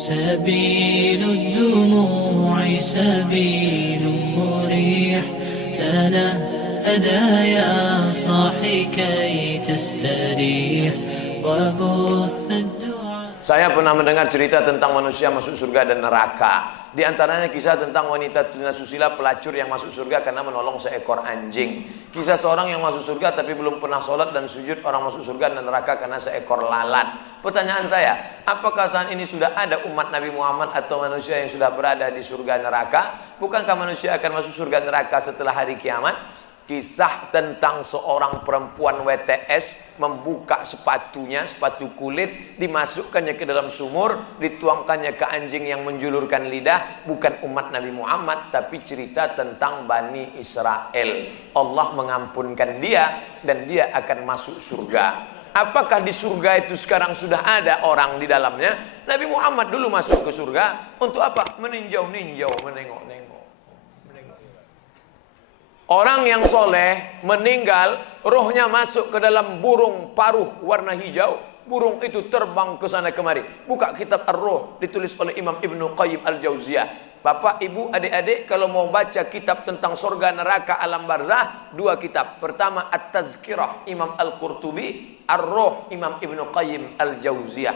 سبيل الدموع سبيل مريح تنهدى يا صاحي كي تستريح وبث الدعاء. Saya pernah mendengar cerita tentang manusia masuk surga dan neraka. Di antaranya kisah tentang wanita tunasusila pelacur yang masuk surga karena menolong seekor anjing. Kisah seorang yang masuk surga tapi belum pernah sholat dan sujud, orang masuk surga dan neraka karena seekor lalat. Pertanyaan saya, apakah saat ini sudah ada umat Nabi Muhammad atau manusia yang sudah berada di surga neraka? Bukankah manusia akan masuk surga neraka setelah hari kiamat? Kisah tentang seorang perempuan WTS membuka sepatunya, sepatu kulit, dimasukkannya ke dalam sumur, dituangkannya ke anjing yang menjulurkan lidah. Bukan umat Nabi Muhammad, tapi cerita tentang Bani Israel. Allah mengampunkan dia dan dia akan masuk surga. Apakah di surga itu sekarang sudah ada orang di dalamnya? Nabi Muhammad dulu masuk ke surga untuk apa? Meninjau-ninjau, menengok-nengok. Orang yang soleh meninggal, rohnya masuk ke dalam burung paruh warna hijau. Burung itu terbang ke sana kemari. Buka kitab Ar-Ruh, ditulis oleh Imam Ibnu Qayyim Al-Jauziyah. Bapak, ibu, adik-adik, kalau mau baca kitab tentang surga, neraka, alam barzah, dua kitab. Pertama At-Tazkirah Imam Al-Qurtubi, Ar-Ruh Imam Ibnu Qayyim Al-Jauziyah.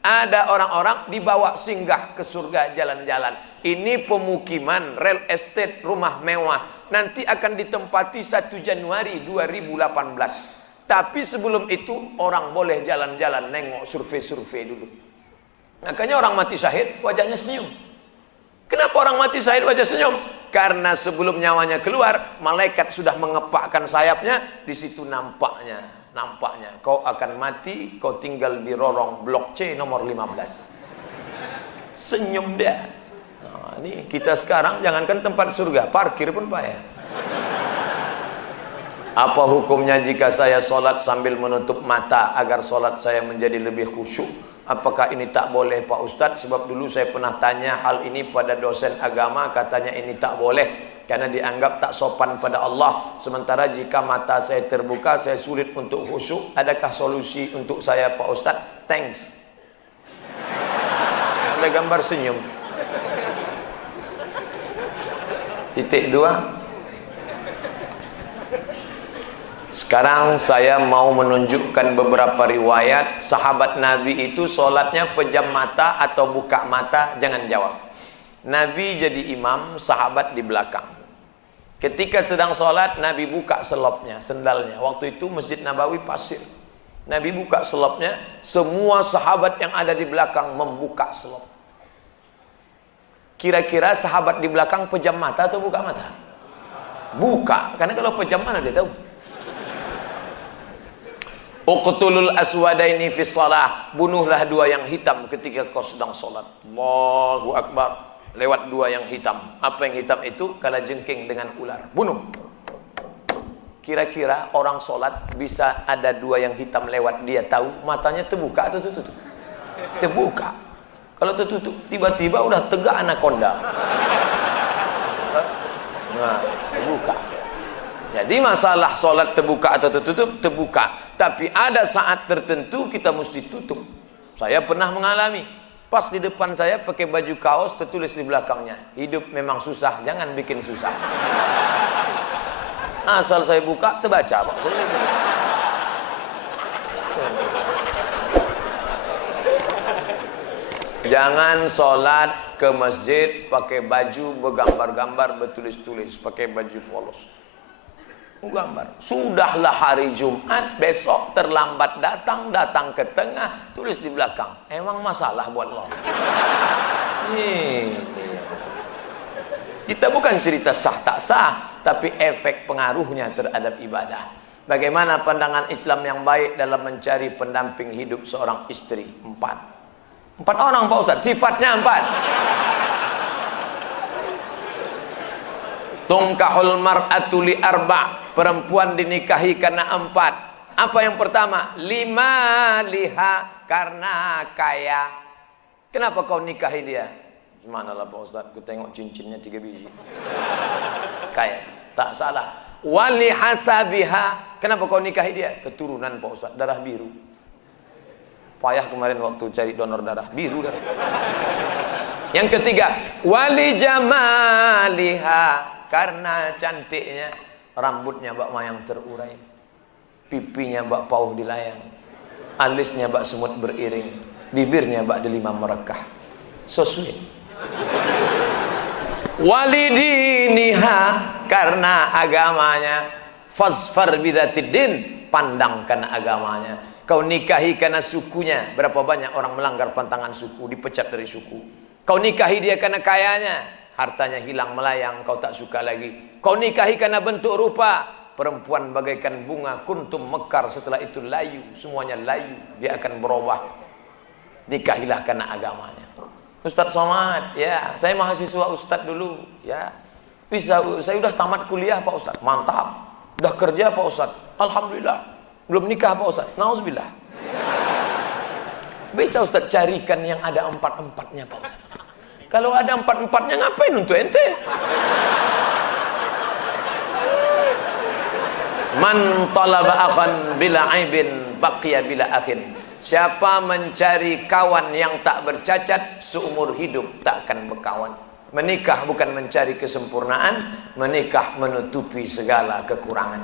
Ada orang-orang dibawa singgah ke surga jalan-jalan. Ini pemukiman, real estate, rumah mewah. Nanti akan ditempati 1 Januari 2018. Tapi sebelum itu orang boleh jalan-jalan, nengok, survei-survei dulu. Makanya orang mati syahid wajahnya senyum. Kenapa orang mati syahid wajah senyum? Karena sebelum nyawanya keluar, malaikat sudah mengepakkan sayapnya. Di situ nampaknya kau akan mati, kau tinggal di lorong blok C nomor 15. Senyum dia. Nah, ini kita sekarang jangankan tempat surga, parkir pun payah. Apa hukumnya jika saya sholat sambil menutup mata agar sholat saya menjadi lebih khusyuk? Apakah ini tak boleh Pak Ustadz? Sebab dulu saya pernah tanya hal ini pada dosen agama, katanya ini tak boleh karena dianggap tak sopan pada Allah. Sementara jika mata saya terbuka, saya sulit untuk khusyuk. Adakah solusi untuk saya Pak Ustadz? Thanks. Ada gambar senyum. Titik 2. Sekarang saya mau menunjukkan beberapa riwayat sahabat Nabi itu sholatnya pejam mata atau buka mata. Jangan jawab. Nabi jadi imam, sahabat di belakang. Ketika sedang sholat, Nabi buka selopnya, sendalnya. Waktu itu Masjid Nabawi pasir. Nabi buka selopnya, semua sahabat yang ada di belakang membuka selop. Kira-kira sahabat di belakang pejam mata atau buka mata? Buka, karena kalau pejam mana dia tahu. Uqtulul aswadaini fi shalah, bunuhlah dua yang hitam ketika kau sedang sholat. Allahu Akbar. Lewat dua yang hitam. Apa yang hitam itu? Kalajengking dengan ular. Bunuh. Kira-kira orang sholat bisa ada dua yang hitam lewat, dia tahu matanya terbuka atau tertutup? Terbuka. Kalau tertutup, tiba-tiba udah tegak anaconda. Nah, terbuka. Jadi masalah sholat terbuka atau tertutup, terbuka. Tapi ada saat tertentu kita mesti tutup. Saya pernah mengalami. Pas di depan saya pakai baju kaos, tertulis di belakangnya, hidup memang susah, jangan bikin susah. Asal saya buka, terbaca Pak. Jangan sholat ke masjid pakai baju bergambar-gambar, bertulis-tulis, pakai baju polos. Gambar. Sudahlah hari Jumat, besok terlambat datang ke tengah, tulis di belakang. Emang masalah buat lo? Kita bukan cerita sah tak sah, tapi efek pengaruhnya terhadap ibadah. Bagaimana pandangan Islam yang baik dalam mencari pendamping hidup seorang istri? 4 orang Pak Ustaz, sifatnya 4. Tungkahul mar'atu li arba', perempuan dinikahi karena 4. Apa yang pertama? 5 liha, karena kaya. Kenapa kau nikahi dia? Gimana lah Pak Ustaz, ku tengok cincinnya 3 biji. Kaya, tak salah. Wali hasabiha, kenapa kau nikahi dia? Keturunan Pak Ustaz, darah biru. Payah kemarin waktu cari donor darah, biru darah. Yang ketiga, wali jamaliha, karena cantiknya. Rambutnya bak mayang terurai, pipinya bak pauh dilayang, alisnya bak semut beriring, bibirnya bak delima merekah. So sweet. Walidiniha, karena agamanya. Fazfar bidzatiddin, pandangkan agamanya. Kau nikahi karena sukunya. Berapa banyak orang melanggar pantangan suku, dipecat dari suku. Kau nikahi dia karena kayanya, hartanya hilang melayang, kau tak suka lagi. Kau nikahi karena bentuk rupa, perempuan bagaikan bunga, kuntum mekar, setelah itu layu, semuanya layu, dia akan berubah. Nikahilah karena agamanya. Ustadz Somad, ya, saya mahasiswa Ustadz dulu, ya. Bisa, saya udah tamat kuliah Pak Ustadz, mantap. Udah kerja Pak Ustadz, alhamdulillah. Belum nikah Pak Ustadz, nauzubillah. Bisa Ustadz carikan yang ada 4-4-nya Pak Ustadz. Kalau ada 4-4-nya ngapain untuk ente? Man talaba akhan bila aibin baqiya bila akhin. Siapa mencari kawan yang tak bercacat, seumur hidup tak akan berkawan. Menikah bukan mencari kesempurnaan, menikah menutupi segala kekurangan.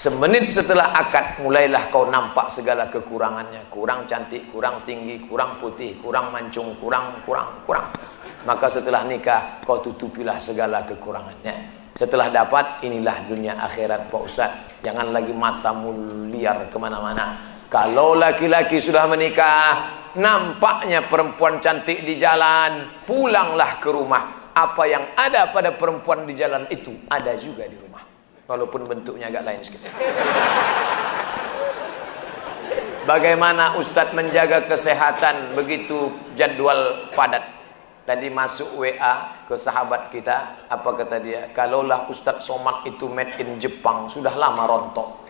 Semenit setelah akad, mulailah kau nampak segala kekurangannya. Kurang cantik, kurang tinggi, kurang putih, kurang mancung, kurang. Maka setelah nikah, kau tutupilah segala kekurangannya. Setelah dapat, inilah dunia akhirat Pak Ustaz. Jangan lagi matamu liar kemana-mana. Kalau laki-laki sudah menikah, nampaknya perempuan cantik di jalan, pulanglah ke rumah. Apa yang ada pada perempuan di jalan itu, ada juga di rumah. Walaupun bentuknya agak lain sedikit. Bagaimana Ustadz menjaga kesehatan begitu jadwal padat? Tadi masuk WA ke sahabat kita, apa kata dia? Kalaulah Ustadz Somad itu made in Jepang, sudah lama rontok.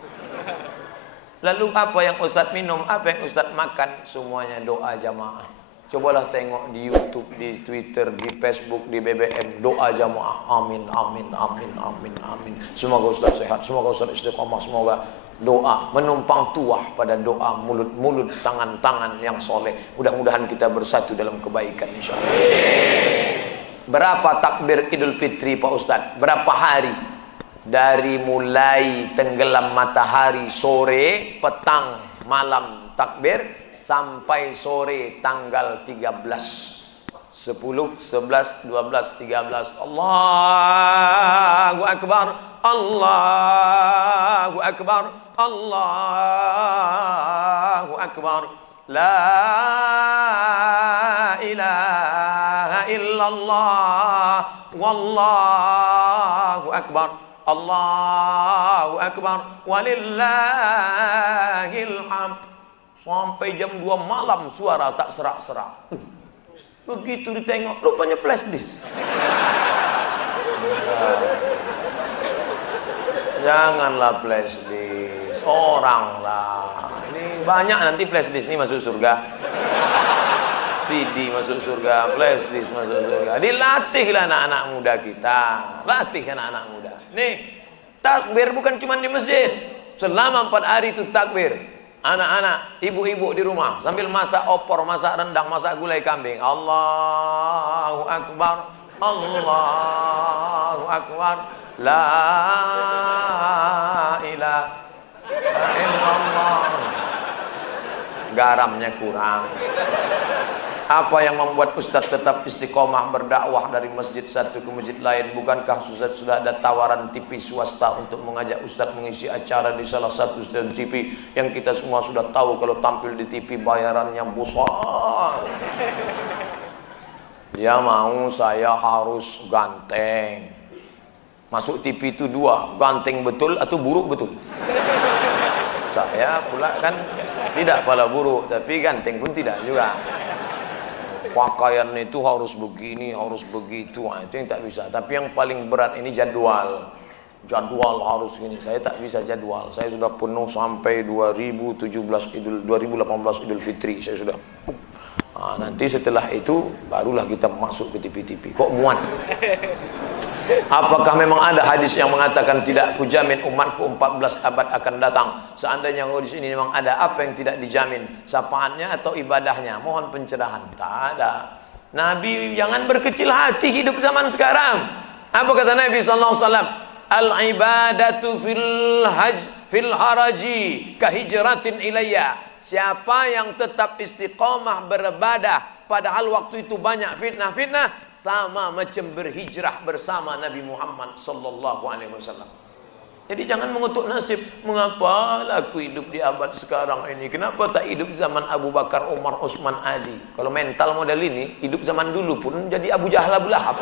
Lalu apa yang Ustadz minum, apa yang Ustadz makan? Semuanya doa jamaah. Cobalah tengok di YouTube, di Twitter, di Facebook, di BBM, doa jamaah. Amin, amin, amin, amin, amin. Semoga Ustaz sehat, semoga Ustaz istiqamah, semoga doa menumpang tuah pada doa, mulut-mulut, tangan-tangan yang soleh. Mudah-mudahan kita bersatu dalam kebaikan insyaallah. Berapa takbir Idul Fitri Pak Ustaz? Berapa hari? Dari mulai tenggelam matahari sore, petang, malam takbir, sampai sore tanggal 13, 10, 11, 12, 13. Allahu Akbar, Allahu Akbar, Allahu Akbar. La ilaha illallah, wallahu akbar, Allahu Akbar, walillahil hamd. Sampai jam 2 malam suara tak serak-serak. Begitu ditengok, rupanya flash disk. Janganlah flash disk, orang lah. Ini banyak nanti flash disk ini masuk surga. CD masuk surga, flash disk masuk surga. Dilatihlah anak-anak muda kita. Latih anak-anak muda. Nih, takbir bukan cuma di masjid. Selama 4 hari itu takbir. Anak-anak, ibu-ibu di rumah sambil masak opor, masak rendang, masak gulai kambing. Allahu Akbar, Allahu Akbar, la ilaha illallah. Garamnya kurang. Apa yang membuat Ustadz tetap istiqomah berdakwah dari masjid satu ke masjid lain? Bukankah Ustadz sudah ada tawaran TV swasta untuk mengajak Ustadz mengisi acara di salah satu stasiun TV yang kita semua sudah tahu kalau tampil di TV bayarannya besar? Ya mau saya harus ganteng. Masuk TV itu 2, ganteng betul atau buruk betul? Saya pula kan tidak pala buruk, tapi ganteng pun tidak juga. Pakaian itu harus begini, harus begitu, nah, itu yang tak bisa. Tapi yang paling berat ini jadwal. Jadwal harus gini. Saya tak bisa jadwal. Saya sudah penuh sampai 2018 Idul Fitri. Saya sudah. Nah, nanti setelah itu barulah kita masuk ke TV-TV. Kok muat? Apakah memang ada hadis yang mengatakan tidak kujamin umatku 14 abad akan datang? Seandainya di sini memang ada, apa yang tidak dijamin? Syafaatnya atau ibadahnya? Mohon pencerahan. Tak ada. Nabi jangan berkecil hati hidup zaman sekarang. Apa kata Nabi sallallahu alaihi wasallam? Al ibadatu fil haraji kahijratin ilayya. Siapa yang tetap istiqamah beribadah padahal waktu itu banyak fitnah-fitnah, sama macam berhijrah bersama Nabi Muhammad sallallahu alaihi wasallam. Jadi jangan mengutuk nasib. Mengapa aku hidup di abad sekarang ini? Kenapa tak hidup zaman Abu Bakar, Umar, Utsman, Ali? Kalau mental model ini, hidup zaman dulu pun jadi Abu Jahal, Abu Lahab.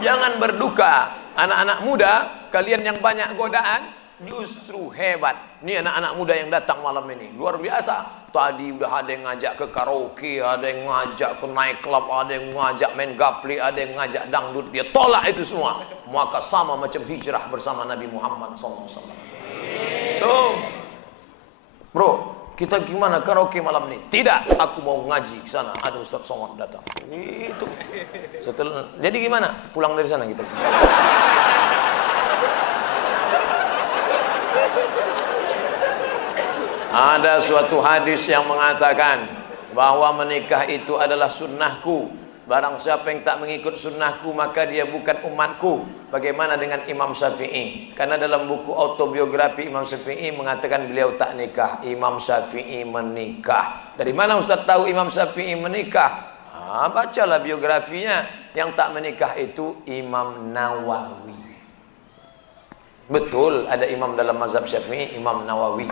Jangan berduka. Anak-anak muda, kalian yang banyak godaan, justru hebat. Ini anak-anak muda yang datang malam ini luar biasa. Tadi udah ada yang ngajak ke karaoke, ada yang ngajak ke night club, ada yang ngajak main gaple, ada yang ngajak dangdut. Dia tolak itu semua. Maka sama macam hijrah bersama Nabi Muhammad SAW. Tuh, bro, kita gimana karaoke malam ini? Tidak, aku mau ngaji ke sana. Ada Ustaz Somad datang. Itu. Setelah, jadi gimana? Pulang dari sana kita. Ada suatu hadis yang mengatakan bahwa menikah itu adalah sunnahku. Barang siapa yang tak mengikut sunnahku maka dia bukan umatku. Bagaimana dengan Imam Syafi'i? Karena dalam buku autobiografi Imam Syafi'i mengatakan beliau tak nikah. Imam Syafi'i menikah. Dari mana Ustaz tahu Imam Syafi'i menikah? Bacalah biografinya. Yang tak menikah itu Imam Nawawi. Betul, ada imam dalam mazhab Syafi'i, Imam Nawawi.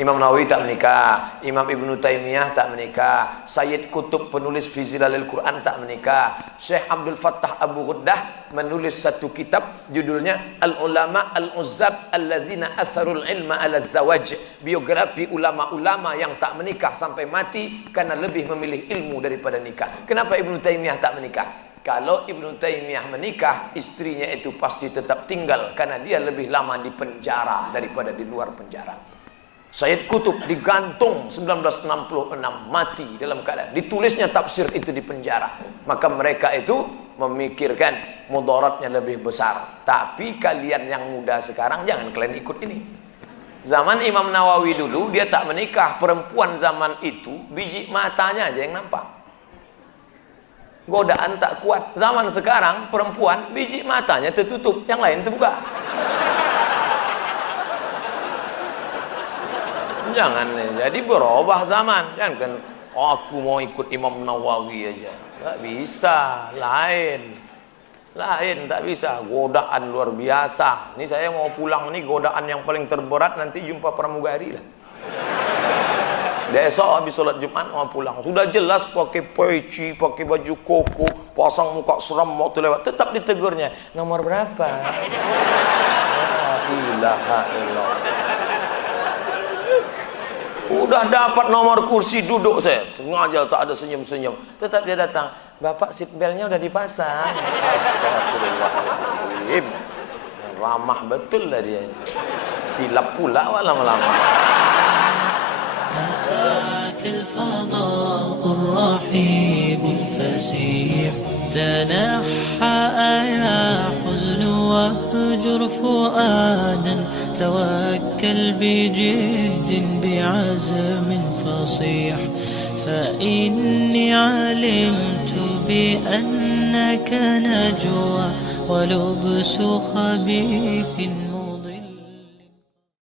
Imam Nawawi tak menikah. Imam Ibnu Taimiyah tak menikah. Sayyid Qutb penulis fi Zilalil Quran tak menikah. Syekh Abdul Fattah Abu Ghuddah menulis satu kitab judulnya Al-Ulama Al-Uzzab Alladzina Atharul Ilma Ala Zawaj. Biografi ulama-ulama yang tak menikah sampai mati karena lebih memilih ilmu daripada nikah. Kenapa Ibnu Taimiyah tak menikah? Kalau Ibnu Taimiyah menikah, istrinya itu pasti tetap tinggal karena dia lebih lama di penjara daripada di luar penjara. Sayyid Qutb digantung 1966, mati dalam keadaan ditulisnya tafsir itu di penjara. Maka mereka itu memikirkan mudaratnya lebih besar. Tapi kalian yang muda sekarang jangan kalian ikut ini. Zaman Imam Nawawi dulu dia tak menikah. Perempuan zaman itu biji matanya aja yang nampak. Godaan tak kuat. Zaman sekarang perempuan biji matanya tertutup, yang lain terbuka. Jangan, jadi berubah zaman. Jangan kan aku mau ikut Imam Nawawi aja. Tak bisa, lain, tak bisa. Godaan luar biasa. Ini saya mau pulang nih, godaan yang paling terberat nanti jumpa pramugari lah. Besok habis sholat Jumat mau pulang. Sudah jelas pakai peci, pakai baju koko, pasang muka seram waktu lewat. Tetap ditegurnya. Nomor berapa? La ilaha illallah. Udah dapat nomor kursi duduk saya. Sengaja tak ada senyum-senyum. Tetap dia datang. Bapak seatbeltnya udah dipasang. Astagfirullahaladzim. Ramah betul lah dia. Silap pula lama-lama. مساك الفضاء الرحيب الفسيح تنحى يا حزن واهجر فؤادا توكل بجد بعزم فصيح فإني علمت بأنك نجوى ولبس خبيث